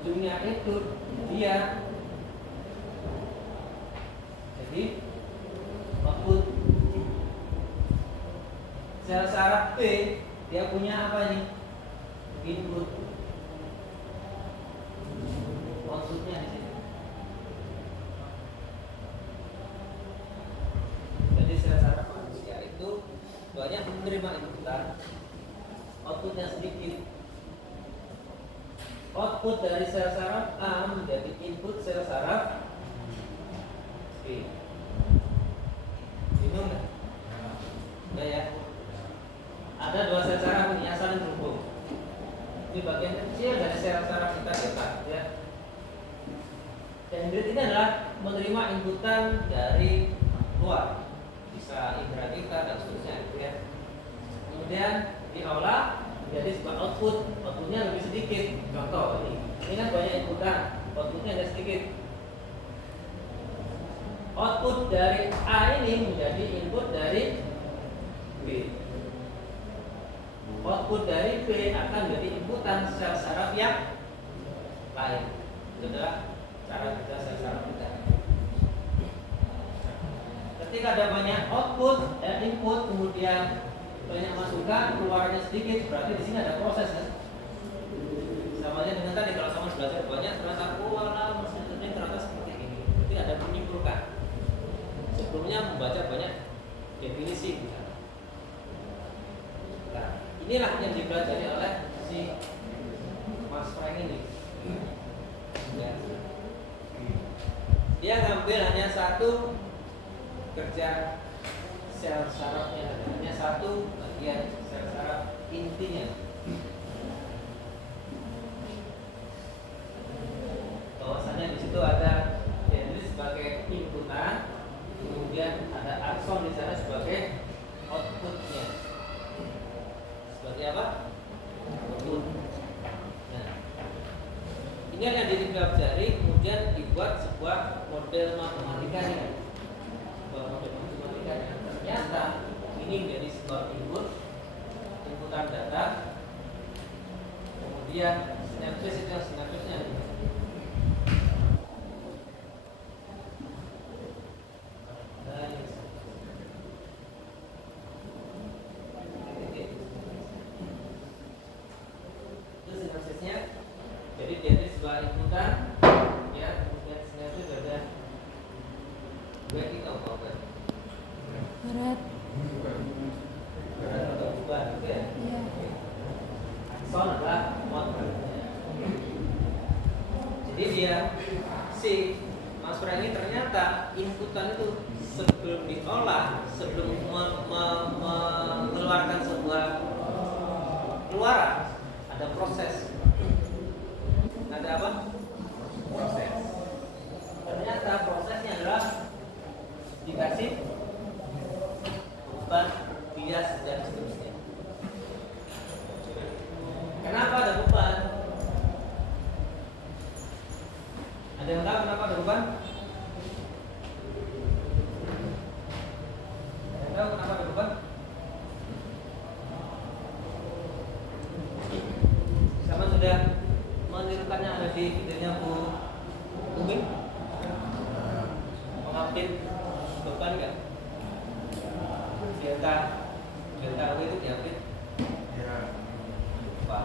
ujungnya itu dia. Jadi output sel saraf B dia punya apa nih? Input, outputnya di sini. Jadi sel saraf manusia itu banyak menerima inputan, outputnya sedikit. Output dari sel saraf A menjadi input sel saraf B. Bingung nggak? Enggak ya? Ada dua sel saraf ini yang saling terhubung. Ini bagian kecil dari sel saraf kita ya. Dendrit ini adalah menerima inputan dari luar, bisa indera kita dan seterusnya, gitu ya. Kemudian diolah menjadi sebuah outputnya lebih sedikit. Contoh ini kan banyak inputan, outputnya ada sedikit. Output dari A ini menjadi input dari B. Output dari B akan menjadi inputan sel saraf yang lain. Itu adalah cara kerja sel saraf kita. Ketika ada banyak output dan input, kemudian banyak masukan, keluarnya sedikit, berarti di sini ada proses kan? Sama aja dengan tadi kalau sama belajar banyak ternyata maksudnya ternyata seperti ini. Jadi ada menyimpulkan. Sebelumnya membaca banyak definisi. Nah, inilah yang dipelajari oleh si Mas Frank ini. Ya. Dia ngambil hanya satu kerja sel sarafnya, hanya satu bagian sel saraf intinya. Bahwasanya di situ ada dendrit sebagai inputan, kemudian ada akson di sana sebagai outputnya. Sebagai apa? Output. Nah, ini yang dipelajari, kemudian dibuat sebuah model matematikanya. Ternyata ini menjadi sebuah inputan data, kemudian sinapsis itu sinapsisnya itu sinapsisnya. Jadi dari sebuah inputan, ya, kemudian sinapsis ada dua kita apa? Berat. Bukan, ya. Iya. Akson adalah motor. Jadi dia si Mas Fra ini ternyata inputan itu sebelum diolah, sebelum mengeluarkan sebuah keluaran, ada proses. Ada apa? Proses. Ternyata prosesnya adalah dikasih beban, bias dan seterusnya. Kenapa ada beban? Ada yang tahu kenapa ada beban? Ada yang tahu kenapa ada beban? Sama sudah menirukannya ada di videonya Bu Umi? Mengupdate beban nggak? Delta W itu diupdate? Ya. Lupa.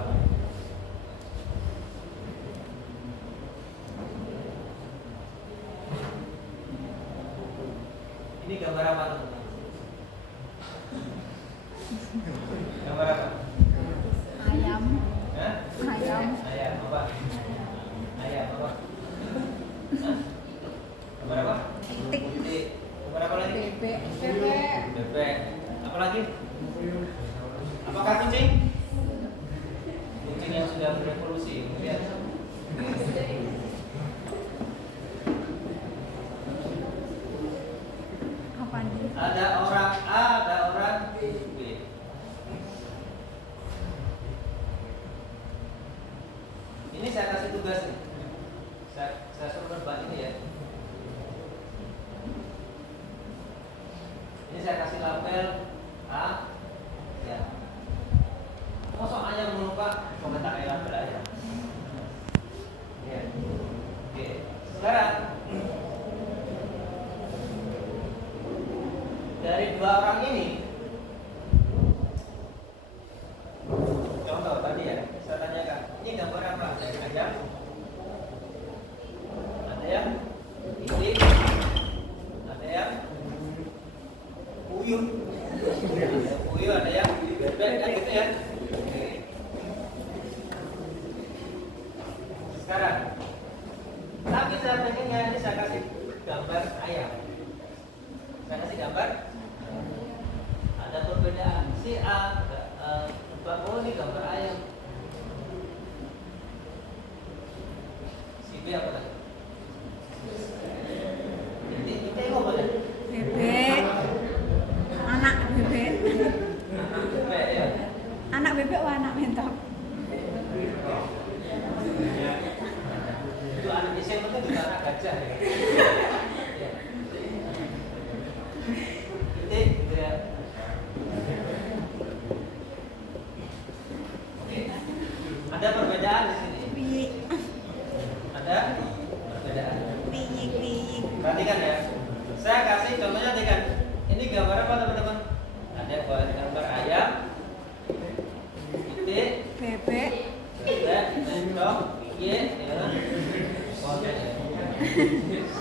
Ini gambar apa tuh? Gambar apa? Ayam. Hah? Ayam. Ayam apa? Ayam apa? Hah? Gambar apa? Titik. Titik. Gambar apa lagi? Bebek. Bebek. Apa lagi? Apakah kucing? Kucing yang sudah berevolusi, kemudian Apa nih? ada orang A, ada orang B. Ini saya kasih tugas nih. Saya suruh nebak ini ya. Ini saya kasih label A, ya. Masa ayam lupa komentar label aja. Ya. aja ya. Ya. Titik gitu ya. Oke. Ada perbedaan di sini. Piyik. Ada perbedaan. Piyik. Perhatikan ya. Saya kasih contohnya dengan ini gambar apa teman-teman? Ada gambar ayam, titik, Bebek. bebek, sendok, gigi, ya. Kontennya.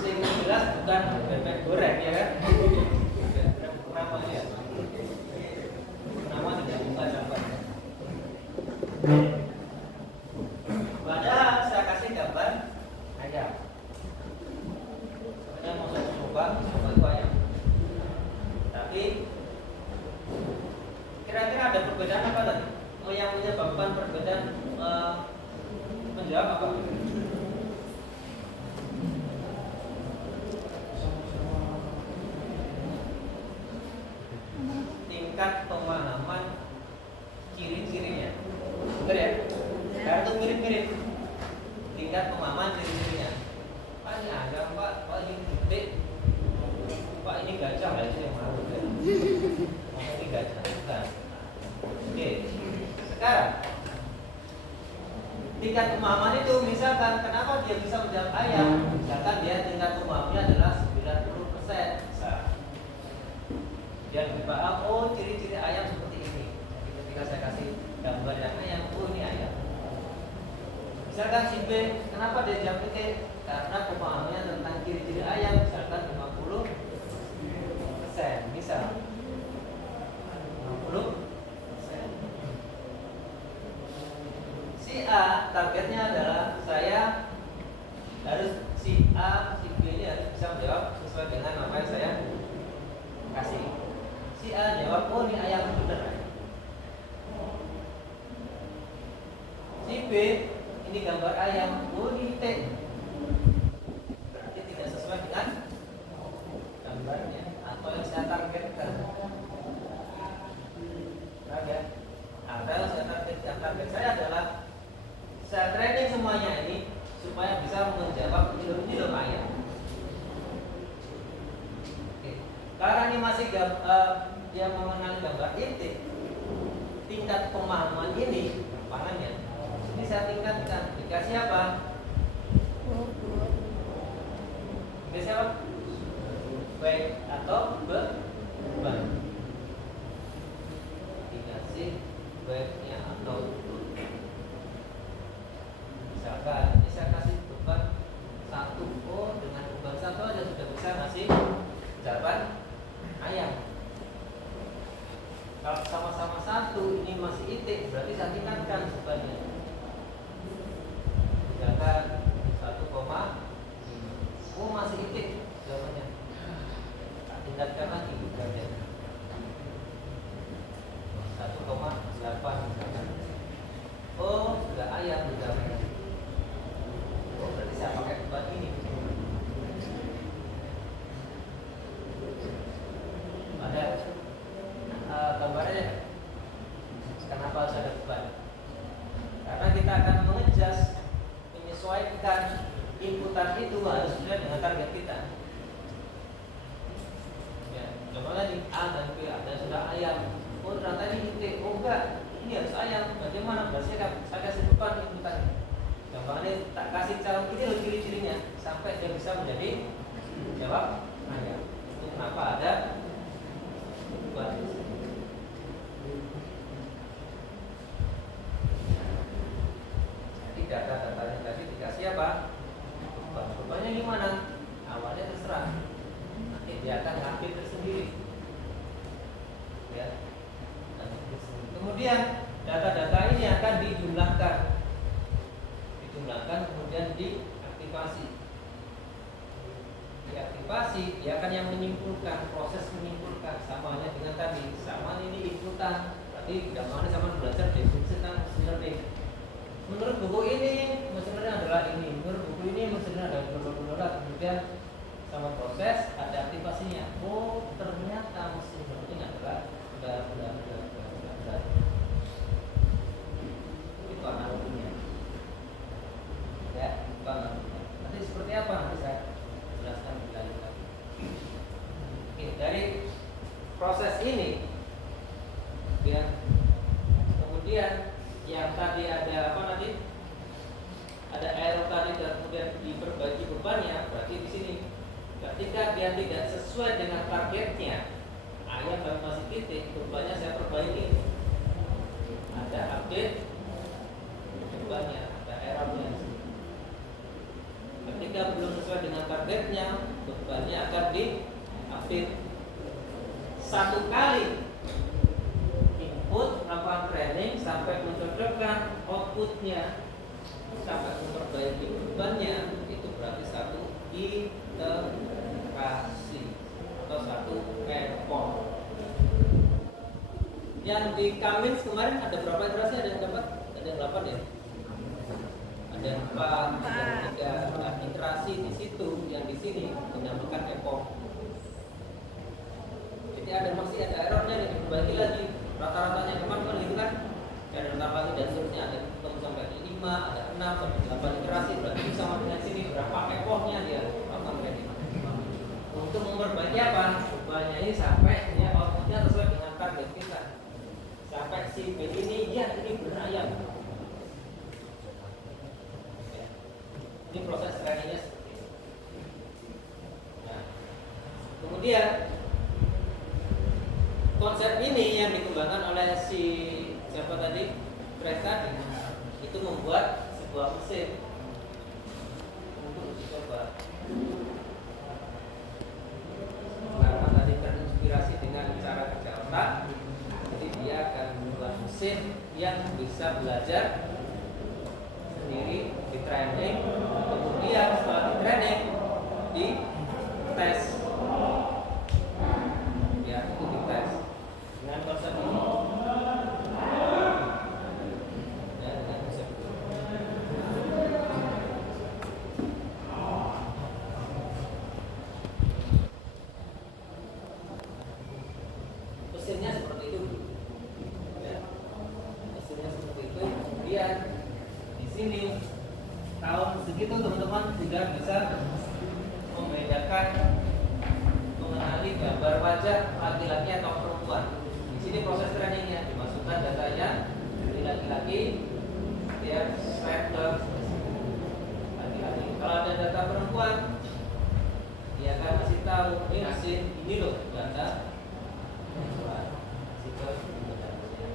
Sing jelas bukan bebek goreng ya kan? Namanya. Nama tidak bukan gambar. Padahal saya kasih gambar ayam. Saya mau coba itu ayam. Tapi kira-kira ada perbedaan apa tadi? Yang menyebabkan perbedaan menjawab apa? Tingkat pemahaman ciri-cirinya. Betul ya? Karena itu mirip-mirip. Tingkat pemahaman ciri-cirinya. Pak ini ayam, Pak ini titik, Pak ini gajah lah itu yang malu. Ini gajah, bukan. Oke. Sekarang tingkat pemahaman itu misalkan kenapa dia bisa menjawab ayam? Misalkan dia tingkat pemahamannya adalah 90%. Dia lebih paham, oh ciri-ciri ayam seperti ini. Jadi ketika saya kasih gambar yang ayam, oh ini ayam. Misalkan si B, kenapa dia jawab titik? Karena pemahamannya tentang ciri-ciri ayam misalkan 50%. Misal 50%. Si A targetnya adalah saya harus si A, si B ini harus bisa menjawab sesuai dengan apa yang saya kasih. Si A jawab, oh ini ayam benar. Si B ini gambar ayam, oh ini T. Berarti tidak sesuai dengan gambarnya atau yang saya targetkan. Ya. Atau saya target saya adalah saya training semuanya ini supaya bisa menjawab ini loh ayam. Oke. Karena ini masih dia mengenali gambar inti, tingkat pemahaman ini pangannya. Ini saya tingkatkan. Dikasih apa? Dikasih apa? Baik atau beban. Dikasih baiknya atau misalkan ini saya kasih beban 1, oh dengan beban 1 aja sudah bisa ngasih jawaban ayam. Kalau sama-sama 1 ini masih itik, berarti saya tingkatkan bebannya. Misalkan 1,5, oh masih itik jawabannya. Tak tingkatkan lagi bebannya 1,8 misalkan. Oh sudah ayam jawabannya. Oh berarti saya pakai beban ini. Ada gambarnya. Kenapa harus ada beban? Karena kita akan menyesuaikan inputan itu harus sesuai dengan target kita. Ya, coba tadi A dan B ada sudah ayam. Oh ternyata ini titik. Oh enggak, ini harus ayam. Bagaimana? Berarti saya kasih beban inputan. Gambarnya tak kasih calon ini loh ciri-cirinya sampai dia bisa menjadi jawab ayam. Itu kenapa ada beban. Data-datanya tadi dikasih apa? Bebannya gimana? Awalnya terserah. Nanti dia akan ngambil tersendiri. Ya. Kemudian data-data ini akan dijumlahkan. Kemudian diaktifasi. Diaktifasi, dia akan yang menyimpulkan, proses menyimpulkan samanya dengan tadi. Sama ini inputan. Tadi gambarnya sama belajar definisi tentang machine learning. Menurut buku ini mesin learning adalah ini, menurut buku ini mesin learning adalah kemudian sama proses ada aktivasinya. Oh ternyata mesin learning adalah benar. Itu analoginya. Ya, itu analoginya. Nanti seperti apa nanti saya yang tadi ada apa nanti? Ada aero tadi dan kemudian diperbaiki bebannya, berarti di sini ketika dia tidak sesuai dengan targetnya, ayam baru masih titik, bebannya saya perbaiki. Ada update bebannya, ada errornya. Ketika belum sesuai dengan targetnya, bebannya akan diupdate. Satu kali input melakukan training sampai mencocokkan outputnya sampai memperbaiki bebannya, itu berarti satu iterasi atau satu effort. Yang di Cummins kemarin ada berapa iterasi? Ada yang dapat? Ada yang 8 ya? Ada yang 4, ada yang 3. Nah, iterasi di situ, yang di sini dinamakan effort. Jadi masih ada errornya nih, diperbaiki lagi. Rata-ratanya kemarin gitu kan? Ada tambah dan seterusnya, ada ketemu sampai 5, ada 6 sampai 8 iterasi, berarti sama dengan sini berapa ekornya dia akan ready. Untuk memperbaiki apa? Bebannya ini sampai dia outputnya sesuai dengan target kita. Sampai si B ini benar ayam. Ini proses trainingnya seperti ini. Nah, kemudian konsep ini yang dikembangkan oleh si siapa tadi? Craig tadi itu membuat sebuah mesin untuk dicoba. Karena tadi terinspirasi dengan cara kerja otak, jadi dia akan membuat mesin yang bisa belajar sendiri, di training, kemudian setelah di training di tes. Ya, itu di tes dengan konsep ini. Mesinnya seperti itu, ya. Mesinnya seperti itu. Kemudian di sini tahun segitu teman-teman sudah bisa membedakan, mengenali gambar wajah laki-laki atau perempuan. Di sini proses trainingnya dimasukkan datanya dari laki-laki, dia slide ke laki-laki. Kalau ada data perempuan, dia akan kasih tahu ini loh data.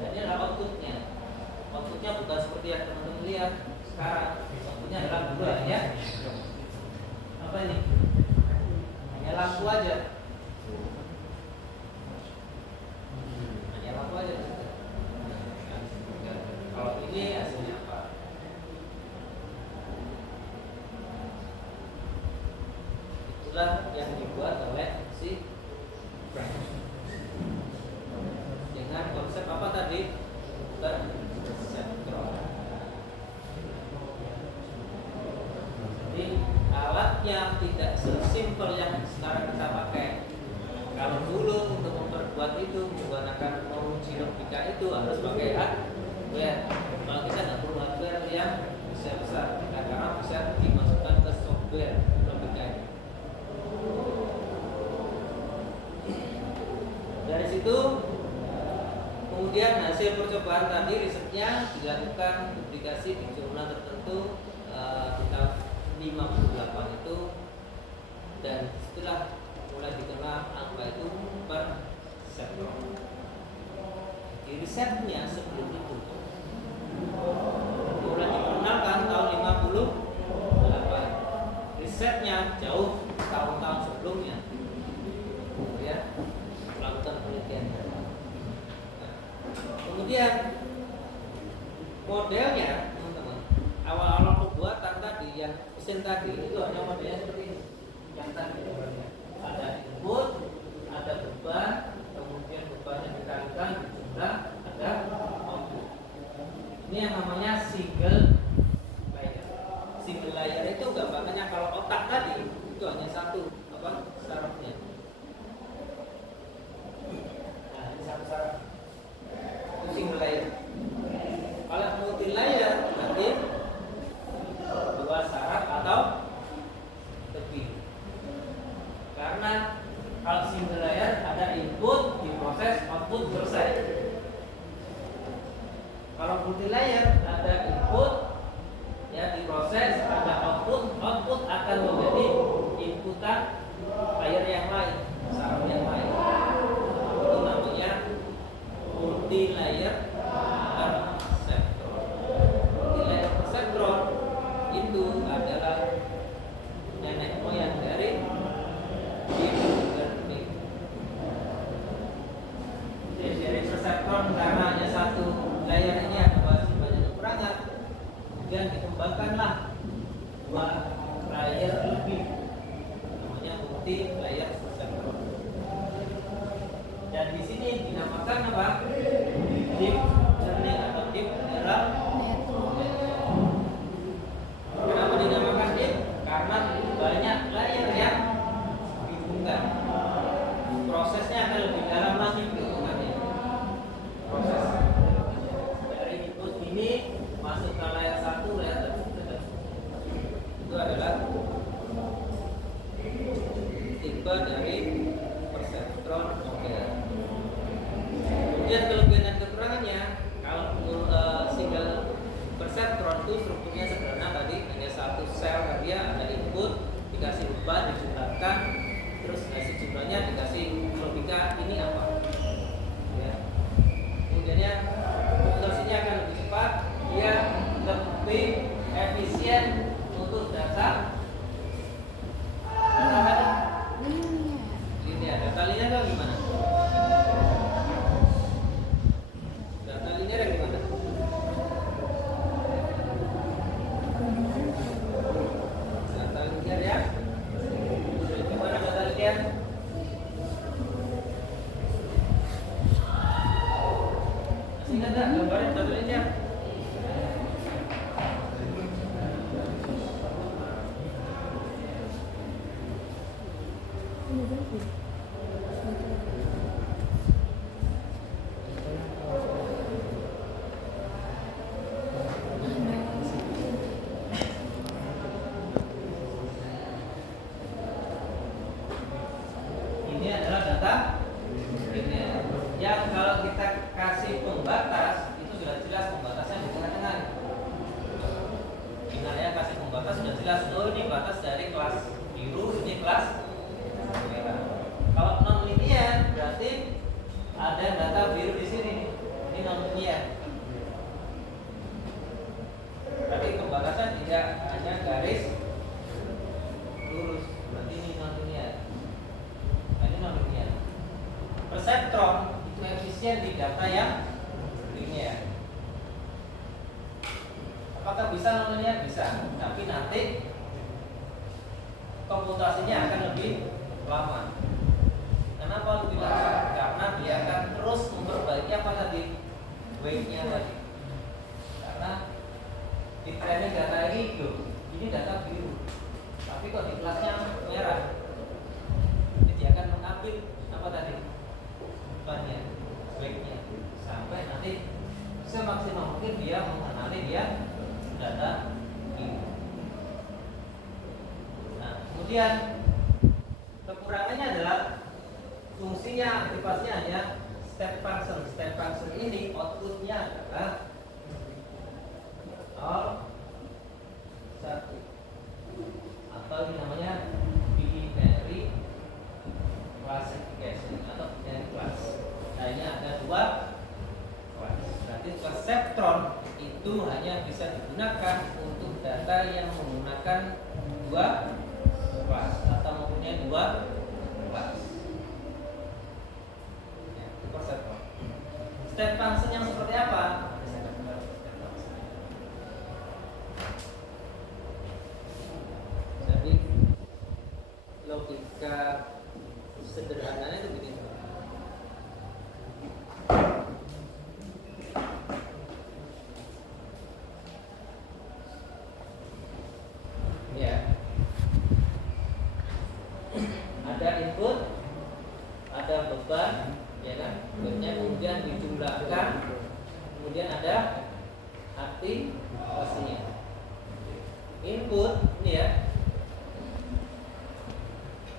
Dan ini adalah outputnya. Outputnya bukan seperti yang teman-teman lihat sekarang. Outputnya adalah dua ya. Apa ini? Hanya lampu aja. Hanya lampu aja. Kalau ini hasilnya apa? Itulah yang dibuat oleh si Frank. Dengan konsep apa tadi? Perseptron. Jadi alatnya tidak sesimpel yang sekarang kita pakai. Kalau dulu untuk memperbuat itu menggunakan menguji logika itu harus pakai hardware. Kalau kita tidak perlu hardware yang besar, karena bisa dimasukkan ke software logika ini. Dari situ kemudian hasil percobaan tadi risetnya dilakukan publikasi di jurnal tertentu di tahun 58 itu, dan setelah mulai dikenal angka itu perseptron. Di risetnya sebelum itu mulai dikenalkan tahun 58. Risetnya jauh tahun-tahun sebelumnya, ya, melakukan penelitian. Kemudian modelnya teman-teman, awal-awal pembuatan tadi yang mesin tadi itu hanya modelnya seperti ini. Yang tadi ada input, ada beban, kemudian bebannya dikalikan jumlah, ada output. Ini yang namanya single layer. Single layer itu gambarnya kalau otak tadi itu hanya satu sarafnya. Nah, ini satu saraf. Single layer. Kalau multi layer nanti dua saraf atau lebih. Karena kalau single layer ada input, diproses, output, selesai. Kalau multi layer ada input ya diproses, ada output, output akan menjadi inputan layer yang lain, saraf yang lain. Itu namanya multi layer perseptron. Multi layer perseptron itu adalah nenek moyang dari deep learning. Jadi dari perseptron karena hanya satu layer ini ada masih banyak kekurangan, kemudian dikembangkanlah dua layer lebih, namanya multi layer perseptron. Dan di sini dinamakan apa? Deep learning atau deep neural network. Kenapa dinamakan deep? Karena banyak layer yang dihubungkan. Prosesnya akan lebih dalam lagi hubungannya. Proses dari input ini masuk ke layer satu, layer tertentu. Itu adalah tipe dari perseptron model. Kemudian kelebihan dan kekurangannya, kalau single perseptron itu strukturnya sederhana tadi, hanya satu sel dia ada input, dikasih beban, dijumlahkan, terus hasil jumlahnya dikasih logika ini apa. Ya. Kemudiannya komputasinya akan lebih cepat, dia lebih efisien untuk data. Linear. Data linear itu gimana? Data linear yang gimana? Data linear ya? Gimana data linear? Masih ingat nggak gambarin data linear? Ini adalah data linear. Yang kalau kita kasih pembatas itu sudah jelas pembatasnya di tengah-tengah. Nah ya kasih pembatas sudah jelas. Oh ini batas dari kelas biru, ini kelas merah. Kalau non linear berarti ada data biru di sini. Ini non linear. Berarti pembatasan tidak hanya garis lurus. Berarti ini non linear. Nah, ini non linear. Perseptron itu efisien di data yang linear. Apakah bisa non linear? Bisa. Tapi nanti komputasinya akan lebih lama. Kenapa lebih lama? Karena dia akan terus memperbaiki apa tadi? Weight-nya tadi. Karena di training data ini hidup, ini data biru. Tapi kok di kelasnya merah? Jadi dia akan mengambil apa tadi? Bebannya, weight-nya. Sampai nanti semaksimal mungkin dia mengenali dia data biru. Nah, kemudian kekurangannya adalah fungsinya aktivasinya hanya step function. Step function ini outputnya adalah 0, 1 atau ini namanya binary classification atau binary class. Nah ini ada dua kelas. Berarti perseptron itu hanya bisa digunakan untuk data yang menggunakan dua kelas atau mempunyai dua kelas. Ya, itu perseptron. Step function yang seperti apa? Jadi logika sederhananya itu begini. Ya. Ada input, ada beban, ya kan? Bebannya kemudian dijumlahkan, kemudian ada aktivasinya. Input ini ya.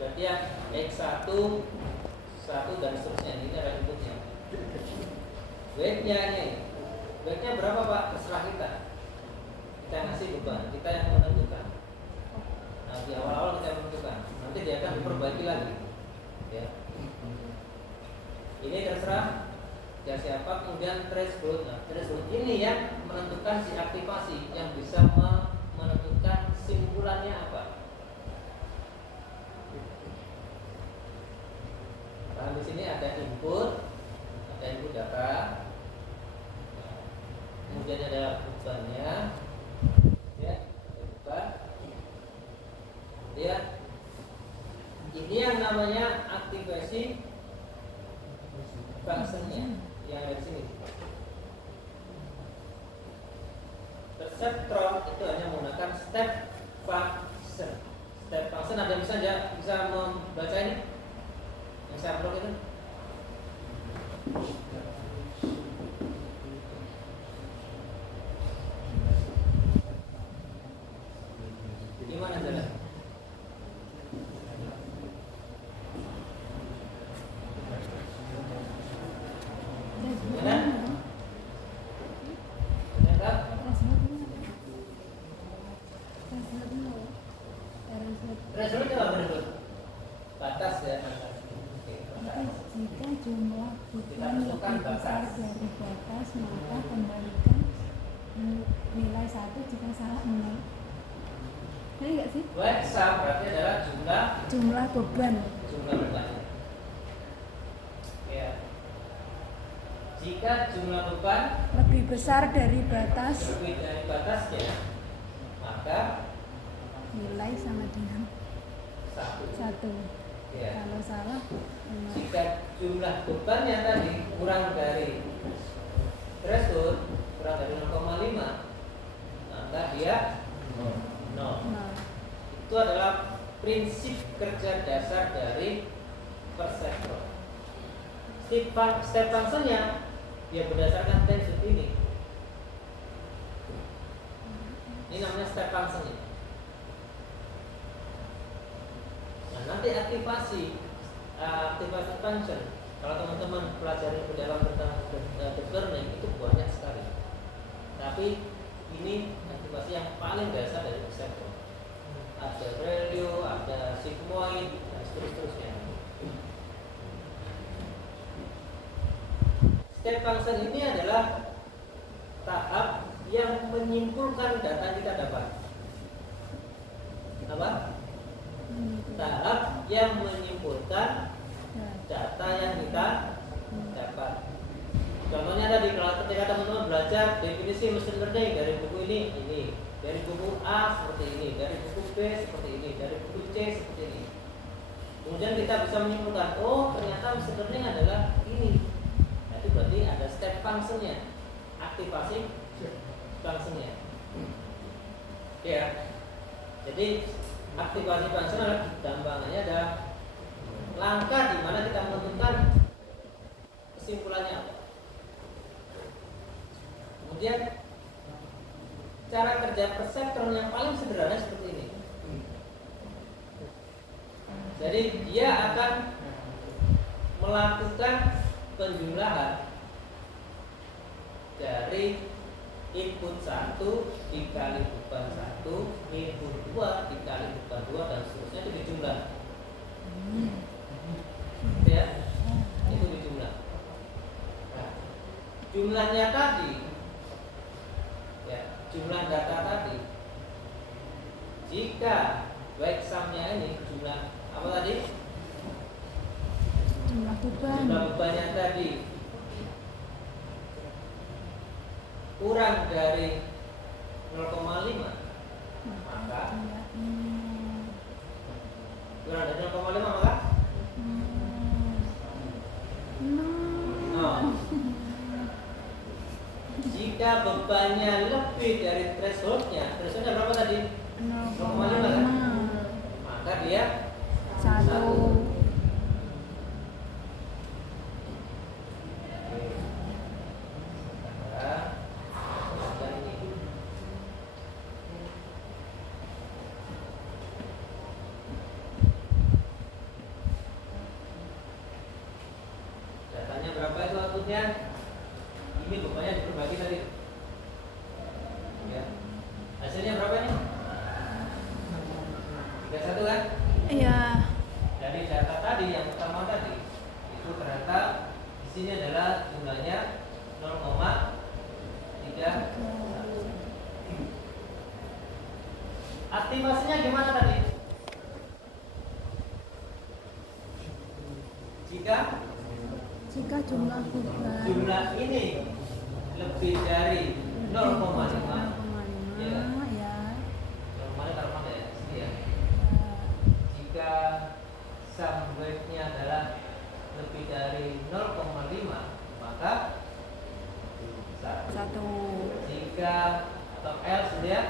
Berarti yang X1, 1 dan seterusnya. Ini adalah inputnya. Weight-nya ini. Weight-nya berapa Pak? Terserah kita. kemudian threshold. Nah, threshold ini yang menentukan si aktivasi yang bisa menentukan simpulannya apa. Nah, di sini ada input data, kemudian ada bebannya, ya, ada beban. Ya, ini yang namanya aktivasi functionnya yang ada di sini. Perseptron itu hanya menggunakan step function. Step function ada bisa membaca ini yang saya upload itu. Gimana jalan? Batas ya. Jika jumlah beban lebih besar dari batas, maka kembalikan nilai 1 jika salah 0. Ini enggak sih? Weight sum berarti adalah Jumlah beban. Jumlah beban. Ya. Jika jumlah beban Lebih besar dari batas, lebih dari batasnya, maka nilai sama dengan 1. Ya. Kalau salah, 0. Jika jumlah bebannya tadi kurang dari threshold, kurang dari 0,5, maka dia 0. Nah, Itu adalah prinsip kerja dasar dari perseptron. Step functionnya ya berdasarkan threshold ini. Ini namanya step functionnya. Nah, nanti aktivasi function, kalau teman-teman pelajari ke dalam tentang deep learning itu banyak sekali. Tapi ini aktivasi yang paling dasar dari perseptron. Ada value, ada sigmoid, dan seterusnya. Step function ini adalah tahap yang menyimpulkan data yang kita dapat. Apa? Tahap yang menyimpulkan data yang kita dapat. Contohnya tadi kalau ketika teman-teman belajar definisi mesin learning dari buku ini, dari buku A seperti ini, dari buku B seperti ini, dari buku C seperti ini. Kemudian kita bisa menyimpulkan, oh ternyata mesin learning adalah ini. Nah, itu berarti ada step functionnya, aktivasi functionnya. Ya. Jadi aktivasi function adalah gampangannya ada langkah di mana kita menentukan kesimpulannya apa. Kemudian cara kerja perseptron yang paling sederhana seperti ini. Jadi dia akan melakukan penjumlahan dari input 1 dikali beban 1, input 2 dikali beban 2, dan seterusnya itu dijumlah. Ya, itu dijumlah. Nah, jumlahnya tadi, ya, jumlah data tadi, jika weight sum-nya ini jumlah apa tadi? Jumlah beban. Jumlah bebannya tadi kurang dari 0,5, maka kurang dari 0,5 maka jika bebannya lebih dari thresholdnya berapa tadi? 0,5 kan? Maka dia 1. Datanya berapa itu outputnya? Ini bebannya diperbagi tadi. Ya. Hasilnya berapa nih? 31 kan? Iya. Dari data tadi yang pertama tadi itu ternyata di sini adalah jumlahnya 0,5. Aktivasinya gimana tadi? Jika jumlah beban jumlah ini lebih dari 0,5 ya. ya. Normalnya taruh mana ya? Sini ya. Jika sum weight-nya adalah lebih dari 0,5 maka Satu. jika atau L sudah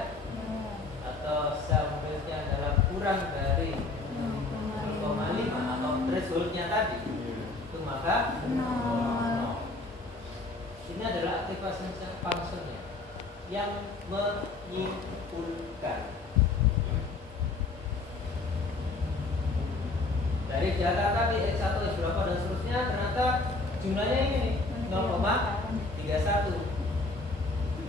atau sum weight-nya adalah kurang dari 0,5 atau threshold-nya tadi itu maka 0. Ini adalah aktivasi functionnya yang menyimpulkan dari data tadi X1 X berapa dan seterusnya ternyata jumlahnya ini nih 0,31.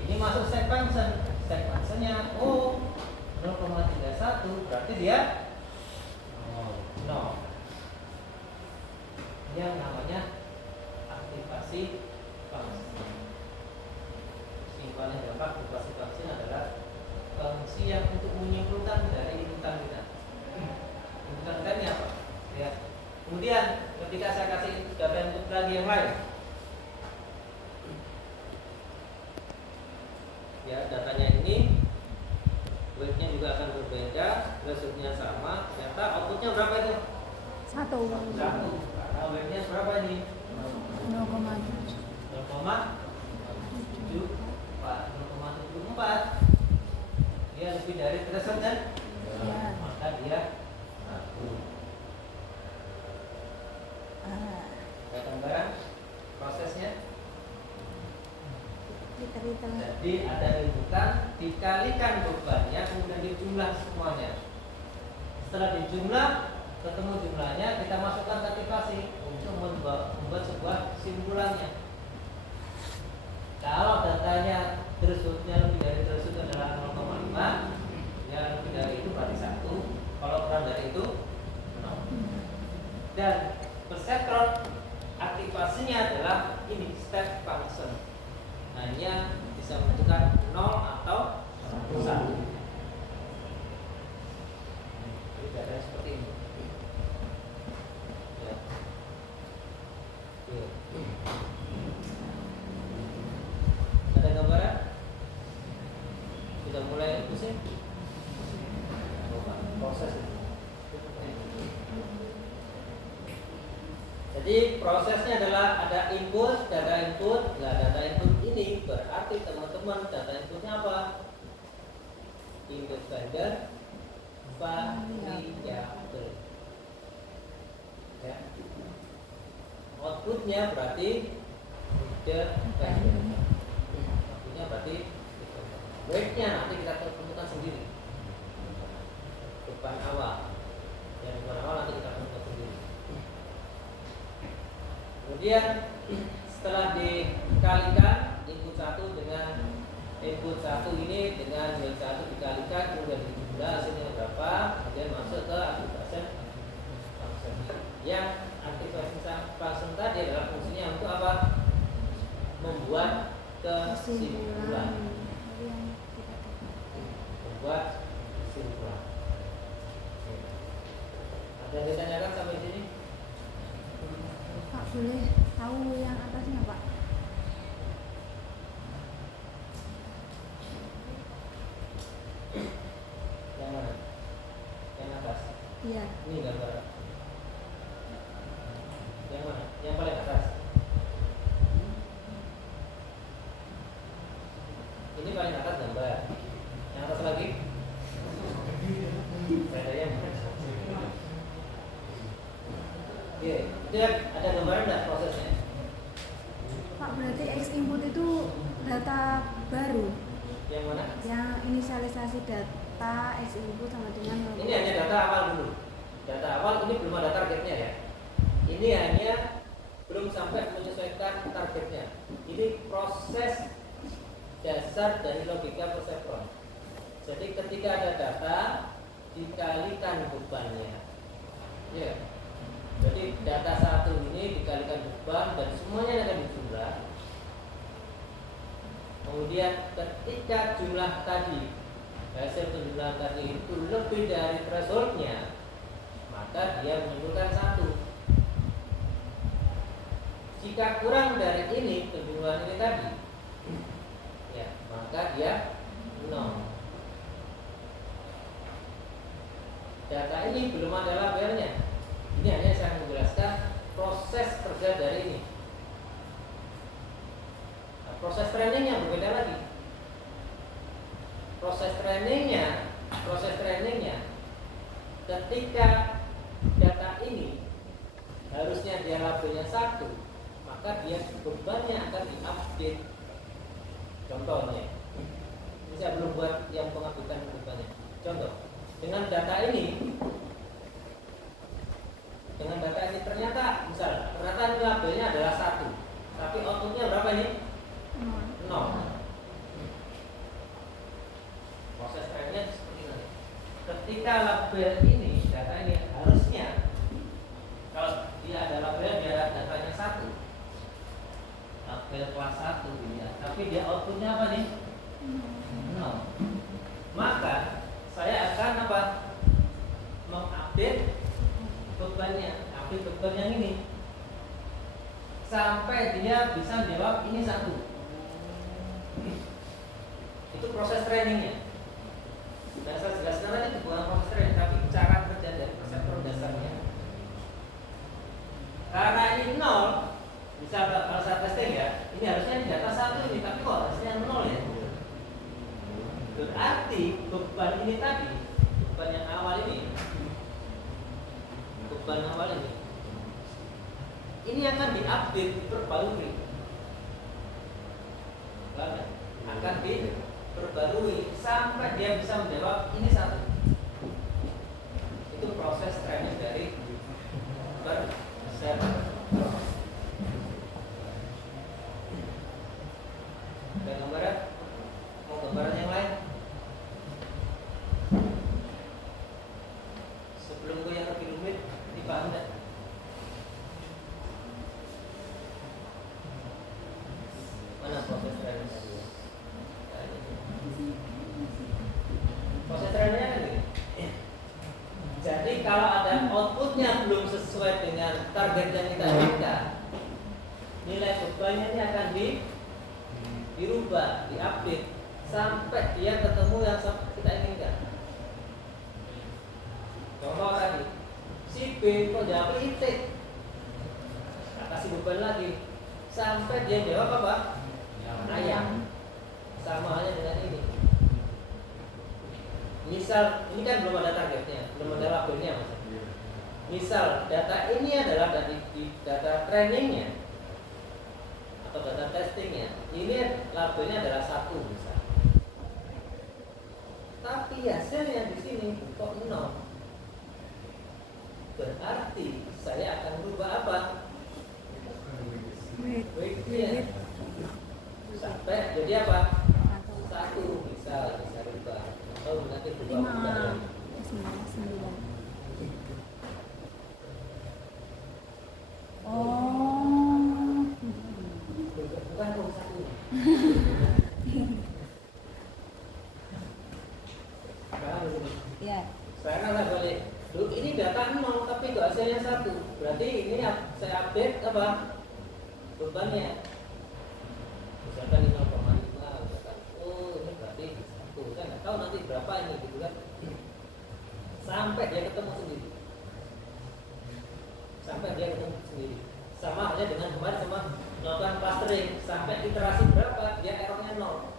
Ini masuk step function. Step functionnya 0,31 berarti dia 0. Yang namanya aktivasi function. Simpelnya adalah aktivasi function adalah fungsi yang untuk menyimpulkan dari inputan kita. Inputan kita ini apa? Ya. Kemudian ketika saya kasih data input lagi yang lain, ya datanya ini weight-nya juga akan berbeda, threshold-nya sama, ternyata outputnya berapa itu? Satu. Karena weight-nya berapa ini? 0,74. Dia lebih dari threshold kan? Ya. Maka dia 1. Ada gambaran prosesnya? Jadi ada inputan dikalikan bebannya kemudian dijumlah semuanya. Setelah dijumlah ketemu jumlahnya kita masukkan aktivasi untuk membuat sebuah simpulannya. Kalau datanya thresholdnya lebih dari threshold adalah 0,5, ya lebih dari itu berarti 1. Kalau kurang dari itu 0. Dan perseptron aktivasinya adalah ini step function. Hanya bisa menentukan 0 atau 1. Jadi data seperti ini. Ya. Oke. Ada gambaran? Sudah mulai pusing? Proses itu. Jadi prosesnya adalah ada input, data input. Nah, data input ini berarti teman-teman data inputnya apa? Independent variable. Ya. Outputnya berarti dependent. Outputnya berarti weight-nya nanti kita tentukan sendiri. Beban awal. Yang beban awal nanti kita tentukan sendiri. Kemudian setelah dikalikan input 1 dengan input 1 ini dengan weight 1 dikalikan kemudian dijumlah hasilnya berapa, kemudian masuk ke aktivasi function. Yang aktivasi function tadi adalah fungsinya untuk apa? Membuat kesimpulan. Membuat kesimpulan. Ada yang ditanyakan sampai sini? Pak, boleh tahu yang atasnya, Pak? Yang mana? Yang atas? Iya. Ini gambar. Yang mana? Yang paling atas. Ini paling atas gambar. Yang atas lagi? Bedanya mana? Oke, dia ada gambaran nggak prosesnya? Pak, berarti X input itu data baru. Yang mana? Yang inisialisasi data X input sama dengan Ini hanya data awal dulu. Data awal ini belum ada targetnya ya. Ini hanya belum sampai menyesuaikan targetnya. Ini proses dasar dari logika perseptron. Jadi ketika ada data dikalikan bebannya. Ya. Jadi data satu ini dikalikan beban dan semuanya akan dijumlah. Kemudian ketika jumlah tadi hasil penjumlahan tadi itu lebih dari thresholdnya, maka dia menyimpulkan 1. Jika kurang dari ini penjumlahan ini tadi, ya maka dia 0. Data ini belum ada labelnya. Ini hanya saya menjelaskan proses kerja dari ini. Nah, proses trainingnya berbeda lagi. Proses trainingnya ketika data ini harusnya dia labelnya 1, maka dia bebannya akan diupdate. Contohnya, ini saya belum buat yang pengupdatean bebannya. Contoh, dengan data ini ternyata ini labelnya adalah 1, tapi outputnya berapa ini? 0. Proses trainingnya seperti ini. Ketika label ini, data ini harusnya, kalau dia ada labelnya, dia ada datanya 1, label kelas 1 ya. Tapi dia outputnya apa nih? 0. Maka saya akan mengupdate bebannya, update beban yang ini sampai dia bisa jawab ini 1. Itu proses trainingnya. Dan saya jelaskan lagi itu bukan proses training, tapi cara kerja dari perseptron dasarnya. Karena ini 0, bisa kalau saya testing ya, ini harusnya di data 1 ini, tapi kok hasilnya 0 ya. Berarti beban ini tadi, beban yang awal ini, ini akan diupdate, diperbarui. Akan diperbarui sampai dia bisa menjawab ini 1. Itu proses training dari perseptron. Ada gambaran? Mau gambaran yang lain? Sebelum gue yang lebih rumit, dipaham enggak? Mana proses training tadi? Proses trainingnya kan gini. Jadi kalau ada outputnya belum sesuai dengan target yang kita inginkan, nilai bebannya ini akan dirubah, diupdate sampai dia ketemu yang kita inginkan. Contoh tadi, si B kok jawab itik, nah, kasih beban lagi sampai dia jawab apa? Ayam. Sama halnya dengan ini. Misal ini kan belum ada targetnya, belum ada labelnya maksudnya. Misal data ini adalah data trainingnya atau data testingnya, ini labelnya adalah 1 misal. Tapi hasilnya di sini kok 0. Berarti saya akan berubah apa? Weight-nya sampai jadi apa? 1 misal bisa berubah. Oh, nanti berubah 5, 9. Oh. Bukan 1. Ya. Sekarang saya balik. Dulu ini data 0 tapi kok hasilnya 1. Berarti ini saya update apa? Bebannya. Misalkan 0,5, misalkan. Oh, ini berarti 1. Saya nggak tahu nanti berapa ini gitu kan. Sampai dia ketemu sendiri. Sama halnya dengan kemarin sama melakukan clustering, sampai iterasi berapa dia errornya 0.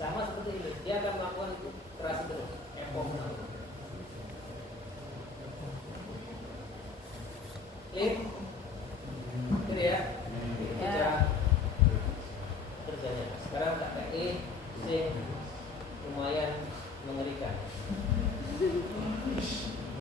Sama seperti ini, dia akan melakukan itu iterasi terus. Epoch 0. Itu ya. Cara kerjanya. Sekarang KPI sing lumayan mengerikan.